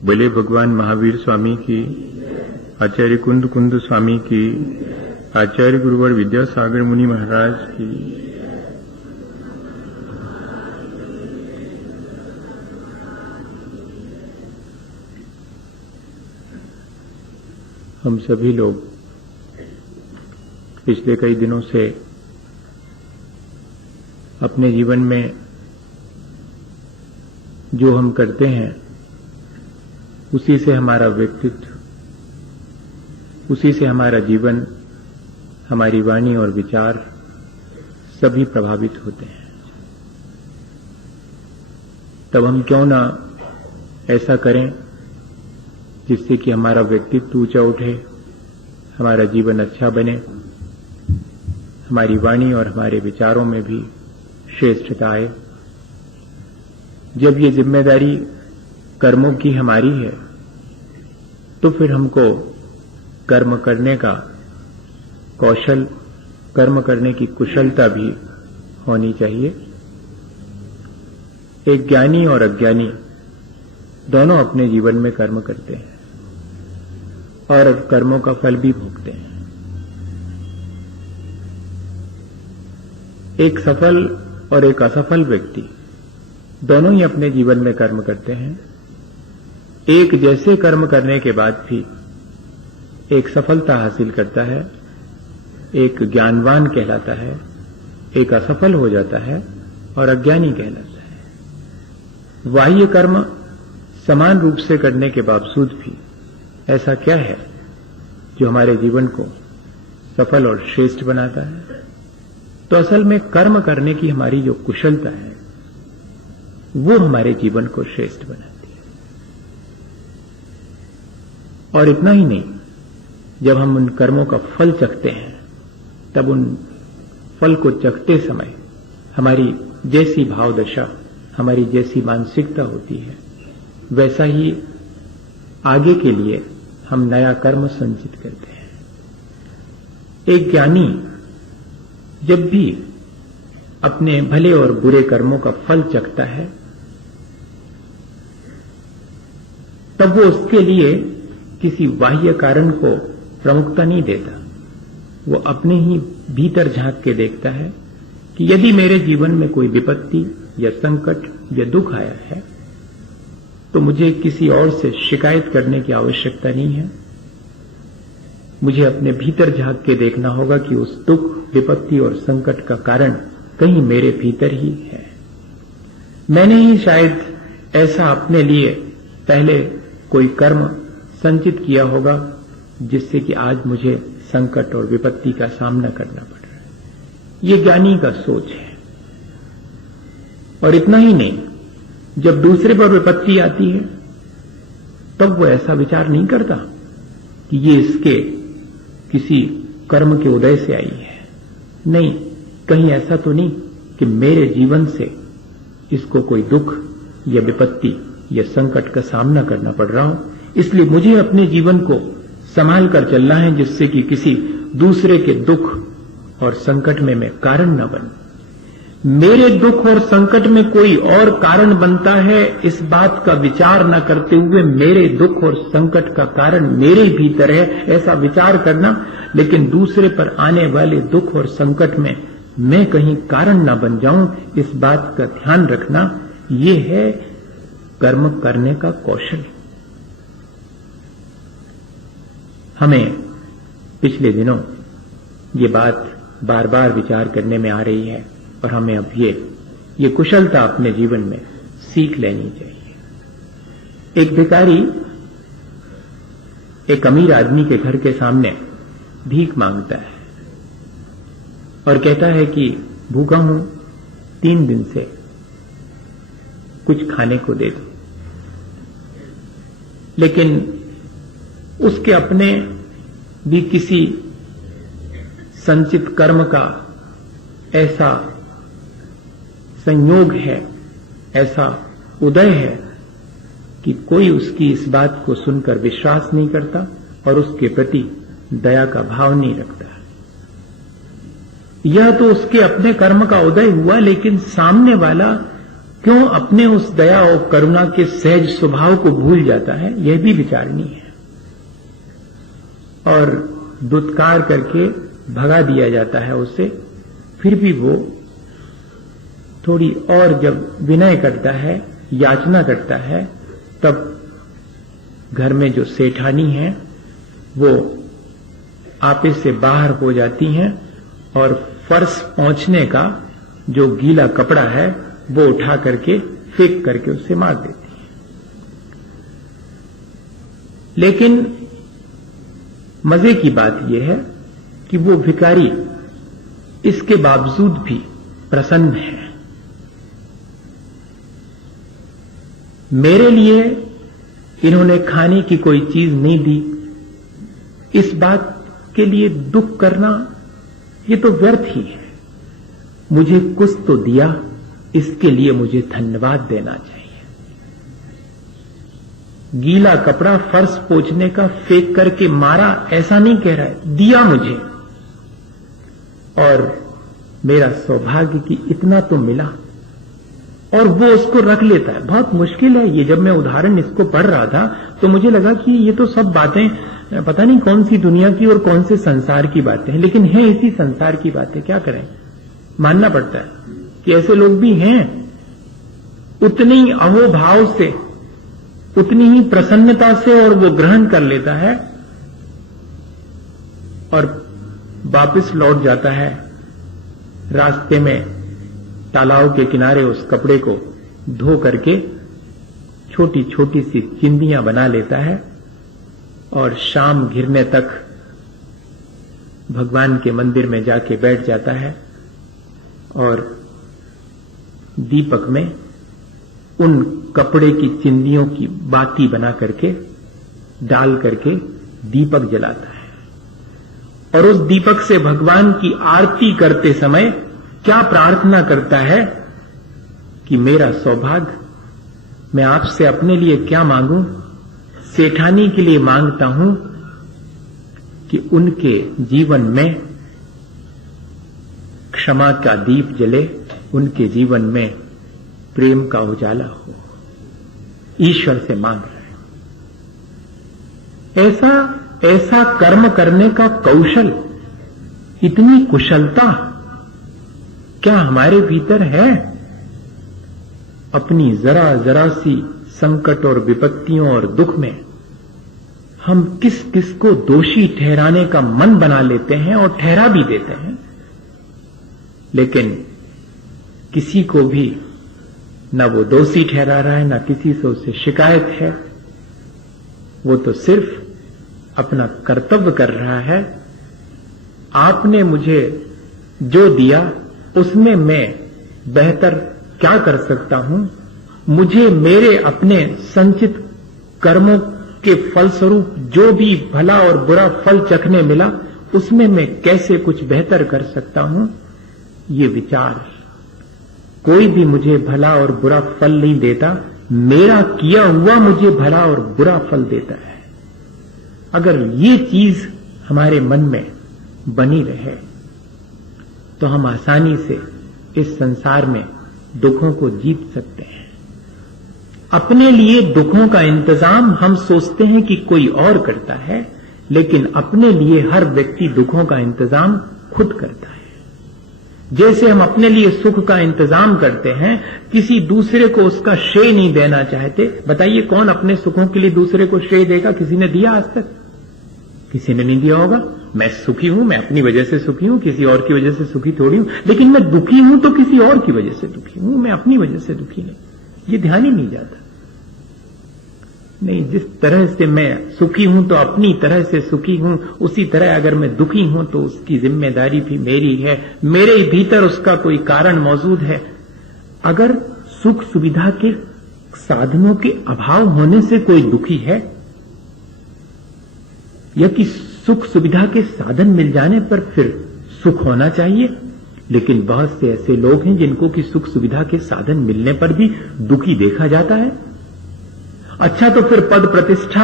बोले भगवान महावीर स्वामी की, आचार्य कुंद कुंद स्वामी की, आचार्य गुरुवर विद्यासागर मुनि महाराज की। हम सभी लोग पिछले कई दिनों से अपने जीवन में जो हम करते हैं उसी से हमारा व्यक्तित्व, उसी से हमारा जीवन, हमारी वाणी और विचार सभी प्रभावित होते हैं। तब हम क्यों ना ऐसा करें जिससे कि हमारा व्यक्तित्व ऊंचा उठे, हमारा जीवन अच्छा बने, हमारी वाणी और हमारे विचारों में भी श्रेष्ठता आए। जब ये जिम्मेदारी कर्मों की हमारी है तो फिर हमको कर्म करने का कौशल, कर्म करने की कुशलता भी होनी चाहिए। एक ज्ञानी और अज्ञानी दोनों अपने जीवन में कर्म करते हैं और कर्मों का फल भी भोगते हैं। एक सफल और एक असफल व्यक्ति दोनों ही अपने जीवन में कर्म करते हैं। एक जैसे कर्म करने के बाद भी एक सफलता हासिल करता है, एक ज्ञानवान कहलाता है, एक असफल हो जाता है और अज्ञानी कहलाता है। बाह्य कर्म समान रूप से करने के बावजूद भी ऐसा क्या है जो हमारे जीवन को सफल और श्रेष्ठ बनाता है? तो असल में कर्म करने की हमारी जो कुशलता है वो हमारे जीवन को श्रेष्ठ बनाती है। और इतना ही नहीं, जब हम उन कर्मों का फल चखते हैं तब उन फल को चखते समय हमारी जैसी भाव दशा, हमारी जैसी मानसिकता होती है, वैसा ही आगे के लिए हम नया कर्म संचित करते हैं। एक ज्ञानी जब भी अपने भले और बुरे कर्मों का फल चखता है तब वो उसके लिए किसी बाह्य कारण को प्रमुखता नहीं देता। वो अपने ही भीतर झांक के देखता है कि यदि मेरे जीवन में कोई विपत्ति या संकट या दुख आया है तो मुझे किसी और से शिकायत करने की आवश्यकता नहीं है। मुझे अपने भीतर झांक के देखना होगा कि उस दुख, विपत्ति और संकट का कारण कहीं मेरे भीतर ही है। मैंने ही शायद ऐसा अपने लिए पहले कोई कर्म संचित किया होगा जिससे कि आज मुझे संकट और विपत्ति का सामना करना पड़ रहा है। ये ज्ञानी का सोच है। और इतना ही नहीं, जब दूसरे पर विपत्ति आती है तब वो ऐसा विचार नहीं करता कि ये इसके किसी कर्म के उदय से आई है। नहीं, कहीं ऐसा तो नहीं कि मेरे जीवन से इसको कोई दुख या विपत्ति या संकट का सामना करना पड़ रहा हो, इसलिए मुझे अपने जीवन को संभाल कर चलना है जिससे कि किसी दूसरे के दुख और संकट में मैं कारण न बनूं। मेरे दुख और संकट में कोई और कारण बनता है, इस बात का विचार न करते हुए मेरे दुख और संकट का कारण मेरे भीतर है, ऐसा विचार करना। लेकिन दूसरे पर आने वाले दुख और संकट में मैं कहीं कारण न बन जाऊं, इस बात का ध्यान रखना, ये है कर्म करने का कौशल। हमें पिछले दिनों ये बात बार बार विचार करने में आ रही है और हमें अब ये कुशलता अपने जीवन में सीख लेनी चाहिए। एक भिखारी एक अमीर आदमी के घर के सामने भीख मांगता है और कहता है कि भूखा हूं, 3 दिन से, कुछ खाने को दे दो। लेकिन उसके अपने भी किसी संचित कर्म का ऐसा संयोग है, ऐसा उदय है कि कोई उसकी इस बात को सुनकर विश्वास नहीं करता और उसके प्रति दया का भाव नहीं रखता। यह तो उसके अपने कर्म का उदय हुआ, लेकिन सामने वाला क्यों अपने उस दया और करुणा के सहज स्वभाव को भूल जाता है, यह भी विचारणीय है। और दुत्कार करके भगा दिया जाता है उसे, फिर भी वो थोड़ी और जब विनय करता है, याचना करता है, तब घर में जो सेठानी है वो आपे से बाहर हो जाती हैं और फर्श पोंछने का जो गीला कपड़ा है वो उठा करके फेंक करके उसे मार देती है। लेकिन मजे की बात यह है कि वो भिखारी इसके बावजूद भी प्रसन्न है। मेरे लिए इन्होंने खाने की कोई चीज नहीं दी, इस बात के लिए दुख करना ये तो व्यर्थ ही है। मुझे कुछ तो दिया, इसके लिए मुझे धन्यवाद देना चाहिए। गीला कपड़ा फर्श पोंछने का फेंक करके मारा ऐसा नहीं कह रहा है, दिया मुझे, और मेरा सौभाग्य कि इतना तो मिला, और वो उसको रख लेता है। बहुत मुश्किल है ये। जब मैं उदाहरण इसको पढ़ रहा था तो मुझे लगा कि ये तो सब बातें पता नहीं कौन सी दुनिया की और कौन से संसार की बातें हैं, लेकिन है इसी संसार की बातें। क्या करें, मानना पड़ता है कि ऐसे लोग भी हैं। उतनी अहोभाव से, उतनी ही प्रसन्नता से और वो ग्रहण कर लेता है और वापस लौट जाता है। रास्ते में तालाब के किनारे उस कपड़े को धो करके छोटी छोटी सी चिंदियां बना लेता है और शाम घिरने तक भगवान के मंदिर में जाके बैठ जाता है और दीपक में उन कपड़े की चिंदियों की बाती बना करके डाल करके दीपक जलाता है। और उस दीपक से भगवान की आरती करते समय क्या प्रार्थना करता है कि मेरा सौभाग्य, मैं आपसे अपने लिए क्या मांगूं, सेठानी के लिए मांगता हूं कि उनके जीवन में क्षमा का दीप जले, उनके जीवन में प्रेम का उजाला हो। ईश्वर से मांग रहे हैं। ऐसा कर्म करने का कौशल, इतनी कुशलता क्या हमारे भीतर है? अपनी जरा जरा सी संकट और विपत्तियों और दुख में हम किस किस को दोषी ठहराने का मन बना लेते हैं और ठहरा भी देते हैं, लेकिन किसी को भी न वो दोषी ठहरा रहा है, न किसी से उसे शिकायत है। वो तो सिर्फ अपना कर्तव्य कर रहा है। आपने मुझे जो दिया उसमें मैं बेहतर क्या कर सकता हूं, मुझे मेरे अपने संचित कर्मों के फलस्वरूप जो भी भला और बुरा फल चखने मिला उसमें मैं कैसे कुछ बेहतर कर सकता हूं, ये विचार। कोई भी मुझे भला और बुरा फल नहीं देता, मेरा किया हुआ मुझे भला और बुरा फल देता है। अगर ये चीज हमारे मन में बनी रहे तो हम आसानी से इस संसार में दुखों को जीत सकते हैं। अपने लिए दुखों का इंतजाम हम सोचते हैं कि कोई और करता है, लेकिन अपने लिए हर व्यक्ति दुखों का इंतजाम खुद करता है। जैसे हम अपने लिए सुख का इंतजाम करते हैं, किसी दूसरे को उसका श्रेय नहीं देना चाहते। बताइए कौन अपने सुखों के लिए दूसरे को श्रेय देगा? किसी ने दिया आज तक? किसी ने नहीं दिया होगा। मैं सुखी हूं, मैं अपनी वजह से सुखी हूं, किसी और की वजह से सुखी थोड़ी हूं। लेकिन मैं दुखी हूं तो किसी और की वजह से दुखी हूं, मैं अपनी वजह से दुखी नहीं। ये ध्यान ही नहीं जाता। नहीं, जिस तरह से मैं सुखी हूं तो अपनी तरह से सुखी हूं, उसी तरह अगर मैं दुखी हूं तो उसकी जिम्मेदारी भी मेरी है। मेरे भीतर उसका कोई कारण मौजूद है। अगर सुख सुविधा के साधनों के अभाव होने से कोई दुखी है, या कि सुख सुविधा के साधन मिल जाने पर फिर सुख होना चाहिए, लेकिन बहुत से ऐसे लोग हैं जिनको कि सुख सुविधा के साधन मिलने पर भी दुखी देखा जाता है। अच्छा, तो फिर पद प्रतिष्ठा